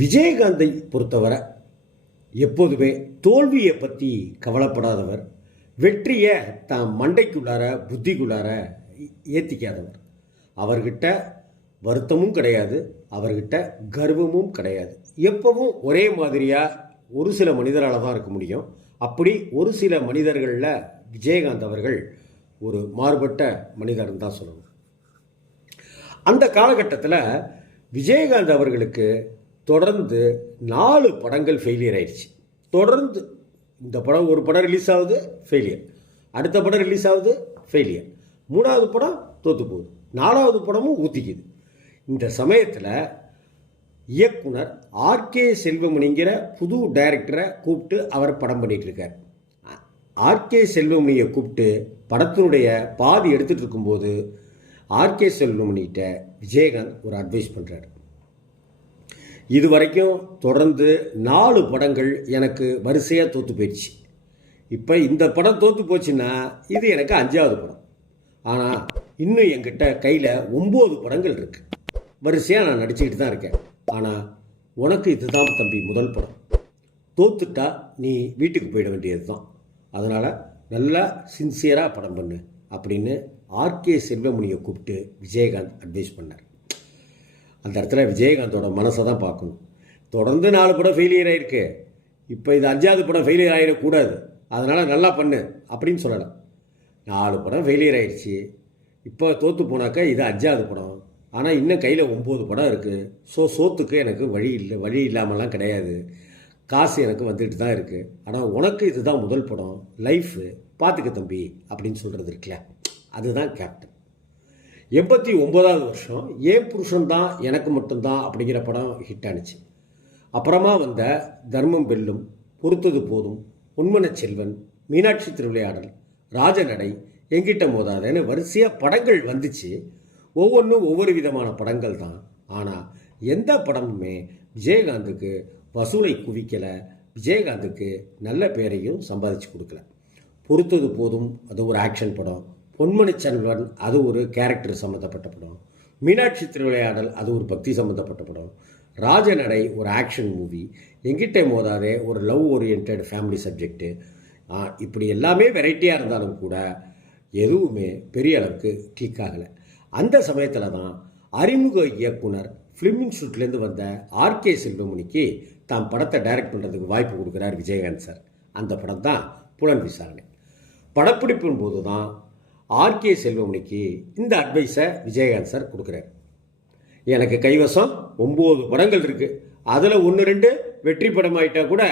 விஜயகாந்தை பொறுத்தவரை எப்போதுமே தோல்வியை பற்றி கவலைப்படாதவர், வெற்றியை தான் மண்டைக்குள்ளார புத்திக்குள்ளார ஏற்றிக்காதவர். அவர்கிட்ட வருத்தமும் கிடையாது, அவர்கிட்ட கர்வமும் கிடையாது. எப்பவும் ஒரே மாதிரியாக ஒரு சில மனிதரால் தான் இருக்க முடியும். அப்படி ஒரு சில மனிதர்களில் விஜயகாந்த் அவர்கள் ஒரு மாறுபட்ட மனிதர்னு தான் சொல்லணும். அந்த காலகட்டத்தில் விஜயகாந்த் அவர்களுக்கு தொடர்ந்து 4 படங்கள் ஃபெயிலியர் ஆயிடுச்சு. தொடர்ந்து இந்த படம், ஒரு படம் ரிலீஸ் ஆகுது ஃபெயிலியர், அடுத்த படம் ரிலீஸ் ஆகுது ஃபெயிலியர், 3வது படம் தோற்று போகுது, 4வது படமும் ஊற்றிக்குது. இந்த சமயத்தில் இயக்குனர் ஆர்கே செல்வமணிங்கிற புது டைரக்டரை கூப்பிட்டு அவர் படம் பண்ணிகிட்டு இருக்கார். ஆர்கே செல்வமணியை கூப்பிட்டு படத்தினுடைய பாதி எடுத்துகிட்டு இருக்கும்போது ஆர்கே செல்வமணிகிட்ட விஜயகாந்த் ஒரு அட்வைஸ் பண்ணுறாரு. இது வரைக்கும் தொடர்ந்து 4 படங்கள் எனக்கு வரிசையாக தோற்று போயிடுச்சு. இப்போ இந்த படம் தோற்று போச்சுன்னா இது எனக்கு 5வது படம். ஆனால் இன்னும் என்கிட்ட கையில் 9 படங்கள் இருக்குது. வரிசையாக நான் நடிச்சுக்கிட்டு தான் இருக்கேன். ஆனால் உனக்கு இதுதான் தம்பி முதல் படம். தோத்துட்டா நீ வீட்டுக்கு போயிட வேண்டியது தான். அதனால் நல்லா சின்சியராக படம் பண்ணு அப்படின்னு ஆர்கே செல்வமணியை கூப்பிட்டு விஜயகாந்த் அட்வைஸ் பண்ணார். அந்த இடத்துல விஜயகாந்தோட மனசை தான் பார்க்கணும். தொடர்ந்து 4 படம் ஃபெயிலியர் ஆகிருக்கு, இப்போ இது 5வது படம் ஃபெயிலியர் ஆகிடக்கூடாது, அதனால் நல்லா பண்ணு அப்படின்னு சொல்லலாம். 4 படம் ஃபெயிலியர் ஆகிடுச்சு, இப்போ தோற்று போனாக்கா இது 5வது படம். ஆனால் இன்னும் கையில் 9 படம் இருக்குது. சோத்துக்கு எனக்கு வழி இல்லாமலாம் கிடையாது, காசு எனக்கு வந்துட்டு தான் இருக்குது. ஆனால் உனக்கு இதுதான் முதல் படம், லைஃபு பார்த்துக்க தம்பி அப்படின்னு சொல்கிறது இருக்குல்ல, அதுதான் கேப்டன். 89வது வருஷம் ஏன் புருஷன் தான் எனக்கு மட்டும்தான் அப்படிங்கிற படம் ஹிட் ஆனிச்சு. அப்புறமா வந்த தர்மம் வெல்லும், பொறுத்தது போதும், பொன்மன செல்வன், மீனாட்சி திருவிளையாடல், ராஜநடை, எங்கிட்ட மோதாதேன்னு வரிசையாக படங்கள் வந்துச்சு. ஒவ்வொன்றும் ஒவ்வொரு விதமான படங்கள் தான். ஆனால் எந்த படமுமே விஜயகாந்துக்கு வசூலை குவிக்கலை, விஜயகாந்துக்கு நல்ல பேரையும் சம்பாதிச்சு கொடுக்கல. பொறுத்தது போதும் அது ஒரு ஆக்ஷன் படம், பொன்மன செல்வன் அது ஒரு கேரக்டர் சம்மந்தப்பட்ட படம், மீனாட்சி திருவிளையாடல் அது ஒரு பக்தி சம்மந்தப்பட்ட படம், ராஜநடை ஒரு ஆக்ஷன் மூவி, எங்கிட்ட மோதாதே ஒரு லவ் ஓரியன்ட் ஃபேமிலி சப்ஜெக்டு. இப்படி எல்லாமே வெரைட்டியாக இருந்தாலும் கூட எதுவுமே பெரிய அளவுக்கு கிளிக் ஆகலை. அந்த சமயத்தில் தான் அறிமுக இயக்குனர் ஃபிலிம் இன்ஸ்டியூட்லேருந்து வந்த ஆர்கே செல்வமணிக்கு தான் படத்தை டைரக்ட் பண்ணுறதுக்கு வாய்ப்பு கொடுக்குறார் விஜயகாந்த் சார். அந்த படம் தான் புலன் விசாரணை. படப்பிடிப்பின் போது தான் ஆர்கே செல்வமணிக்கு இந்த அட்வைஸை விஜயகாந்த் சார் கொடுக்குறாரு. எனக்கு கைவசம் 9 படங்கள் இருக்குது, அதில் 1-2 வெற்றி படம் ஆகிட்டா கூட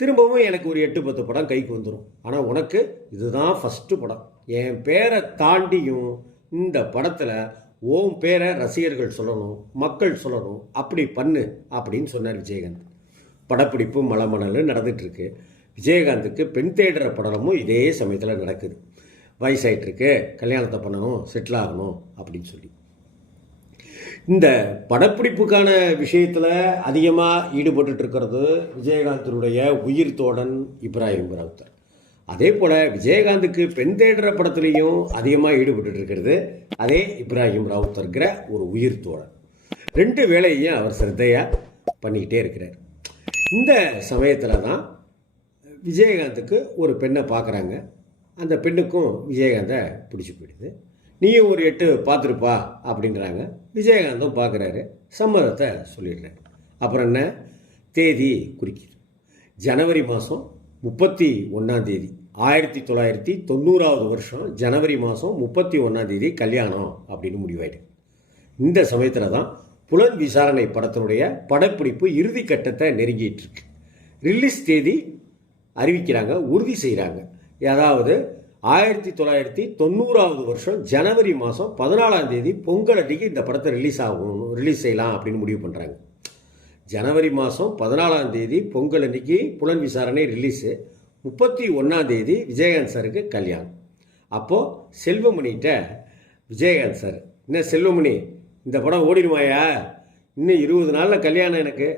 திரும்பவும் எனக்கு ஒரு 8-10 படம் கைக்கு வந்துடும். ஆனால் உனக்கு இதுதான் ஃபஸ்ட்டு படம், என் பேரை தாண்டியும் இந்த படத்தில் ஓம் பேரை ரசிகர்கள் சொல்லணும், மக்கள் சொல்லணும், அப்படி பண்ணு அப்படின்னு சொன்னார் விஜயகாந்த். படப்பிடிப்பு மலமணல் நடந்துகிட்ருக்கு. விஜயகாந்துக்கு பெண் தேடுற படமும் இதே சமயத்தில் நடக்குது. வயசாயிட்டிருக்கு, கல்யாணத்தை பண்ணணும், செட்டில் ஆகணும் அப்படின்னு சொல்லி இந்த படப்பிடிப்புக்கான விஷயத்தில் அதிகமாக ஈடுபட்டு இருக்கிறது விஜயகாந்தனுடைய உயிர் தோழன் இப்ராஹிம் ராவுத்தர். அதே போல் விஜயகாந்துக்கு பெண் தேடுற படத்துலேயும் அதிகமாக ஈடுபட்டு இருக்கிறது அதே இப்ராஹிம் ராவுத்தர்கிற ஒரு உயிர் தோழன். 2 வேலையையும் அவர் சிரத்தையாக பண்ணிக்கிட்டே இருக்கிறார். இந்த சமயத்தில் தான் விஜயகாந்துக்கு ஒரு பெண்ணை பார்க்குறாங்க. அந்த பெண்ணுக்கும் விஜயகாந்தை பிடிச்சி போயிடுது. நீயும் ஒரு 8 பார்த்துருப்பா அப்படின்றாங்க. விஜயகாந்தும் பார்க்குறாரு, சம்மதத்தை சொல்லிடுறாரு. அப்புறம் என்ன, தேதி குறிக்கிது. ஜனவரி மாதம் 31 1990வது வருஷம் ஜனவரி மாதம் 31 கல்யாணம் அப்படின்னு முடிவாயிடு. இந்த சமயத்தில் தான் புலன் விசாரணை படத்தினுடைய படப்பிடிப்பு இறுதி கட்டத்தை நெருங்கிட்டு இருக்கு. ரிலீஸ் தேதி அறிவிக்கிறாங்க, உறுதி செய்கிறாங்க. அதாவது 1990வது வருஷம் ஜனவரி மாதம் 14 பொங்கல் அன்றைக்கி இந்த படத்தை ரிலீஸ் செய்யலாம் அப்படின்னு முடிவு பண்ணுறாங்க. ஜனவரி மாதம் 14 பொங்கல் அன்றைக்கி புலன் விசாரணை ரிலீஸு, 31 விஜயகாந்த் சாருக்கு கல்யாணம். அப்போது செல்வமணிகிட்ட விஜயகாந்த் சார், என்ன செல்வமணி, இந்த படம் ஓடிடுமாயா? இன்னும் 20 நாளில் கல்யாணம், எனக்கு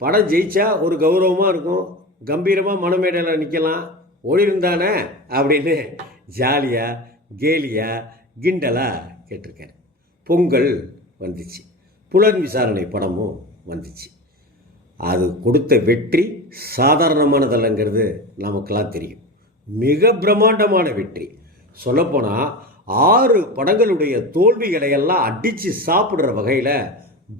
படம் ஜெயிச்சா ஒரு கௌரவமாக இருக்கும், கம்பீரமாக மணமேடையில் நிற்கலாம், ஓடிருந்தானே அப்படின்னு ஜாலியாக கேலியாக கிண்டலாக கேட்டிருக்கேன். பொங்கல் வந்துச்சு, புலன் விசாரணை படமும் வந்துச்சு. அது கொடுத்த வெற்றி சாதாரணமானதல்லங்கிறது நமக்கெல்லாம் தெரியும். மிக பிரம்மாண்டமான வெற்றி. சொல்லப்போனால் 6 படங்களுடைய தோல்விகளை எல்லாம் அடித்து சாப்பிட்ற வகையில்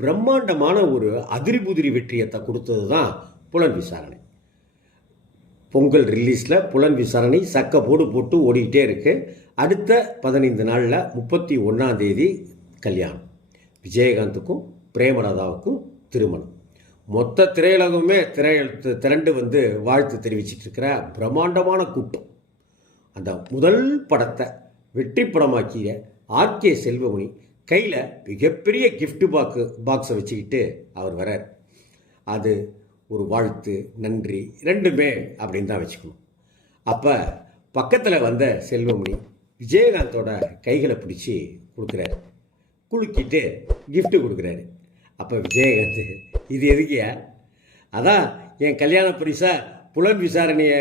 பிரம்மாண்டமான ஒரு அதிரிபுதிரி வெற்றியத்தை கொடுத்தது தான் புலன் விசாரணை. பொங்கல் ரிலீஸில் புலன் விசாரணை சக்க போட்டு ஓடிக்கிட்டே இருக்கு. அடுத்த 15 நாளில் 31ஆம் தேதி கல்யாணம். விஜயகாந்துக்கும் பிரேமலதாவுக்கும் திருமணம். மொத்த திரையுலகமே திரண்டு வந்து வாழ்த்து தெரிவிச்சிட்டு இருக்கிற பிரம்மாண்டமான கூட்டம். அந்த முதல் படத்தை வெற்றி படமாக்கிய ஆர்கே செல்வமணி கையில் மிகப்பெரிய கிஃப்ட் பாக்ஸை வச்சுக்கிட்டு அவர் வரார். அது ஒரு வாழ்த்து, நன்றி ரெண்டுமே அப்படின்னு தான் வச்சுக்கணும். அப்போ பக்கத்தில் வந்த செல்வமணி விஜயகாந்தோட கைகளை பிடிச்சி கொடுக்குறாரு. குலுக்கிட்டு கிஃப்ட்டு கொடுக்குறாரு. அப்போ விஜயகாந்த், இது எதுக்கியா? அதான் என் கல்யாண பரிசா புலன் விசாரணையை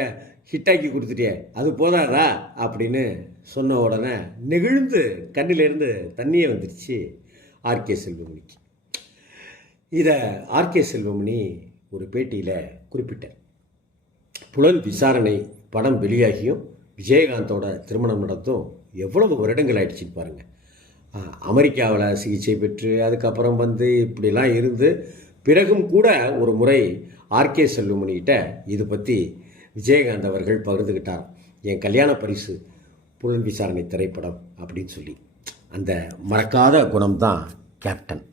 ஹிட்டாக்கி கொடுத்துட்டியே, அது போதாதா அப்படின்னு சொன்ன உடனே நெகிழ்ந்து கண்ணிலேருந்து தண்ணியே வந்துடுச்சு ஆர்கே செல்வமணிக்கு. இதை ஆர்கே செல்வமணி ஒரு பேட்டியில் குறிப்பிட்டார். புலன் விசாரணை படம் வெளியாகியும் விஜயகாந்தோட திருமணம் நடத்தும் எவ்வளவு வருடங்கள் ஆயிடுச்சுன்னு பாருங்கள். அமெரிக்காவில் சிகிச்சை பெற்று அதுக்கப்புறம் வந்து இப்படிலாம் இருந்து பிறகும் கூட ஒரு முறை ஆர்கே செல்வமணிகிட்ட இது பற்றி விஜயகாந்த் அவர்கள் பகிர்ந்துக்கிட்டார். என் கல்யாண பரிசு புலன் விசாரணை திரைப்படம் அப்படின்னு சொல்லி. அந்த மறக்காத குணம்தான் கேப்டன்.